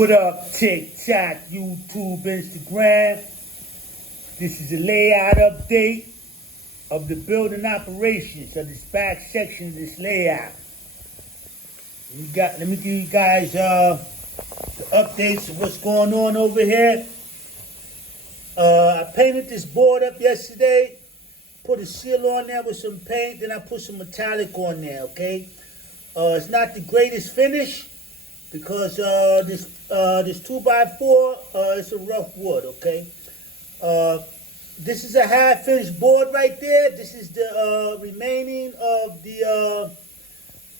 What up, TikTok, YouTube, Instagram? This is a layout update of the building operations of this back section of this layout. Let me give you guys the updates of what's going on over here. I painted this board up yesterday, put a seal on there with some paint, then I put some metallic on there, okay? It's not the greatest finish because this 2x4 it's a rough wood, okay? This is a half-inch board right there. This is the remaining of the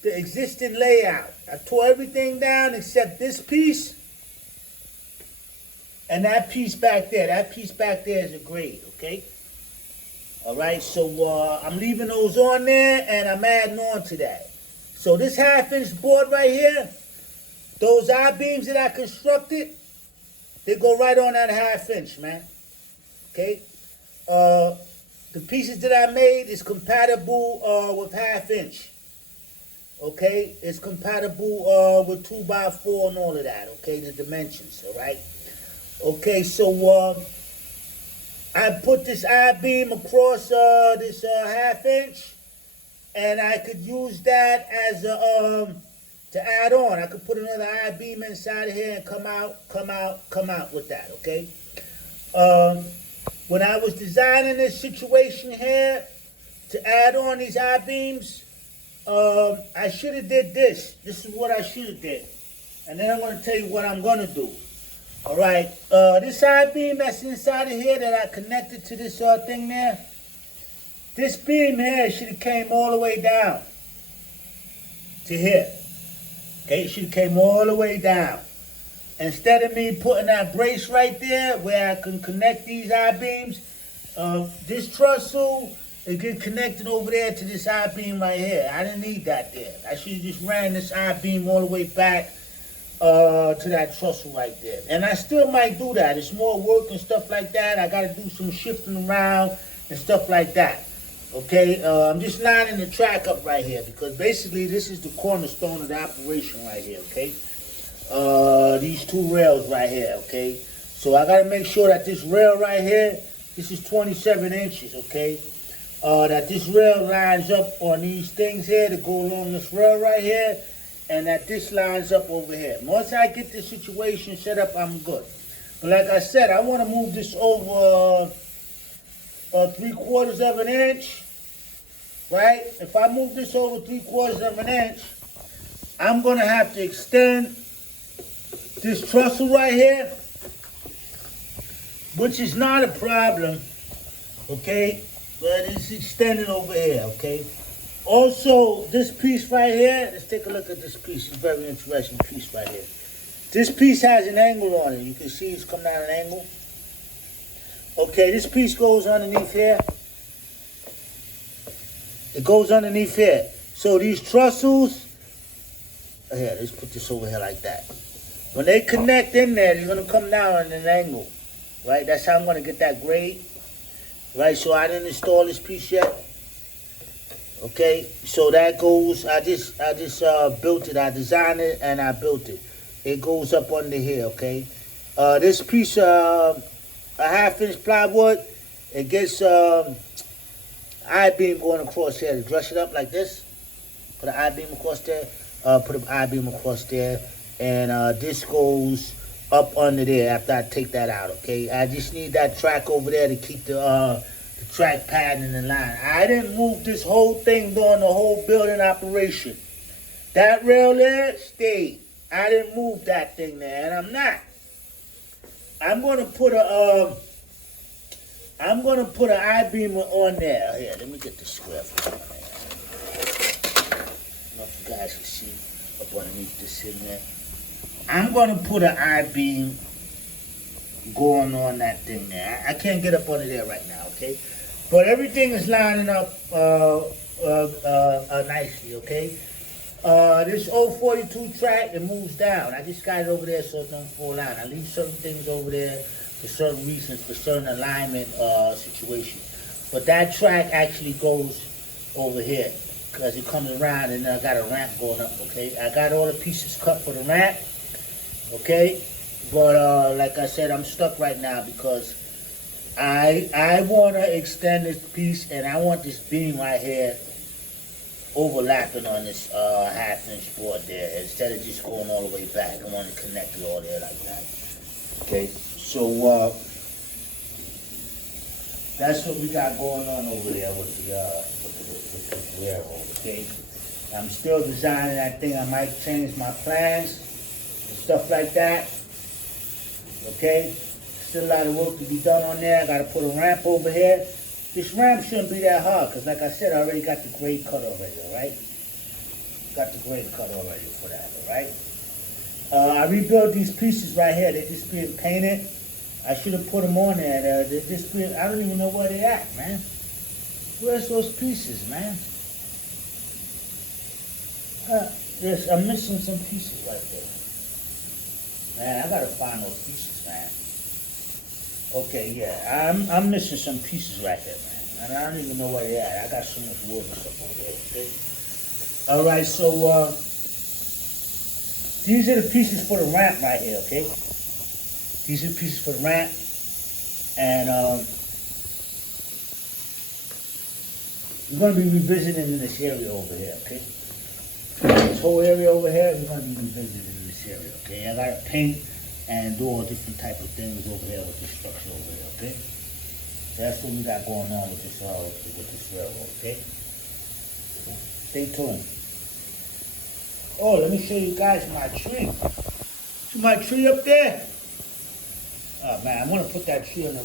existing layout. I tore everything down except this piece and that piece back there. That piece back there is a grade, okay? All right, so I'm leaving those on there and I'm adding on to that. So this half-inch board right here, those I-beams that I constructed, they go right on that half-inch, man. Okay? The pieces that I made is compatible with half-inch. Okay? It's compatible with 2x4 and all of that, okay? The dimensions, all right? Okay, so I put this I-beam across this half-inch, and I could use that as a to add on. I could put another I-beam inside of here and come out with that, okay? When I was designing this situation here to add on these I-beams, I should have did this. This is what I should have did. And then I'm going to tell you what I'm going to do. All right, this I-beam that's inside of here that I connected to this thing there, this beam here should have came all the way down to here. Okay, it should have came all the way down. Instead of me putting that brace right there where I can connect these I-beams, this trestle, it get connected over there to this I-beam right here. I didn't need that there. I should have just ran this I-beam all the way back to that trestle right there. And I still might do that. It's more work and stuff like that. I got to do some shifting around and stuff like that. Okay, I'm just lining the track up right here because basically this is the cornerstone of the operation right here, okay? These two rails right here, okay? So I got to make sure that this rail right here, this is 27 inches, okay? That this rail lines up on these things here to go along this rail right here, and that this lines up over here. Once I get this situation set up, I'm good. But like I said, I want to move this over 3/4 of an inch, right? If I move this over 3/4 of an inch, I'm going to have to extend this trestle right here, which is not a problem, okay? But it's extended over here, okay? Also, this piece right here, let's take a look at this piece. It's a very interesting piece right here. This piece has an angle on it. You can see it's coming out an angle. Okay, this piece goes underneath here. It goes underneath here. So these trestles, here, let's put this over here like that. When they connect in there, they're going to come down on an angle, right? That's how I'm going to get that grade, right? So I didn't install this piece yet. Okay, so that goes, I just built it. I designed it and I built it. It goes up under here, okay? This piece, a half-inch plywood, it gets I-beam going across here to dress it up like this. Put an I-beam across there, put an I-beam across there, and this goes up under there after I take that out, okay? I just need that track over there to keep the track pattern in line. I didn't move this whole thing during the whole building operation. That rail there stayed. I didn't move that thing there, and I'm not. I'm gonna put an I-beam on there. Here, let me get the square foot on there. I don't know if you guys can see up underneath this in there. I'm gonna put an I-beam going on that thing there. I can't get up under there right now, okay? But everything is lining up nicely, okay? This 042 track, it moves down. I just got it over there so it don't fall out. I leave certain things over there for certain reasons, for certain alignment situation. But that track actually goes over here because it comes around and I got a ramp going up, okay? I got all the pieces cut for the ramp, okay? But like I said, I'm stuck right now because I want to extend this piece, and I want this beam right here overlapping on this half-inch board there instead of just going all the way back. I want to connect it all there like that. Okay, so that's what we got going on over there with the railroad. Okay, I'm still designing that thing. I might change my plans and stuff like that. Okay, still a lot of work to be done on there. I got to put a ramp over here. This ramp shouldn't be that hard because, like I said, I already got the grade cut already, all right? Got the grade cut already for that, all right? I rebuilt these pieces right here. They're just being painted. I should have put them on there. They're just being, I don't even know where they're at, man. Where's those pieces, man? Yes, I'm missing some pieces right there. Man, I gotta find those pieces, man. Okay, yeah, I'm missing some pieces right there, man. And I don't even know where they're at. I got so much wood and stuff over there, okay? All right, so these are the pieces for the ramp right here, okay? These are the pieces for the ramp. And we're going to be revisiting this area over here, okay? This whole area over here, we're going to be revisiting this area, okay? I got to paint and do all different type of things over here with this structure over here, okay? So that's what we got going on with this railroad, okay? Stay tuned. Oh, let me show you guys my tree. See my tree up there? Oh man, I want to put that tree on the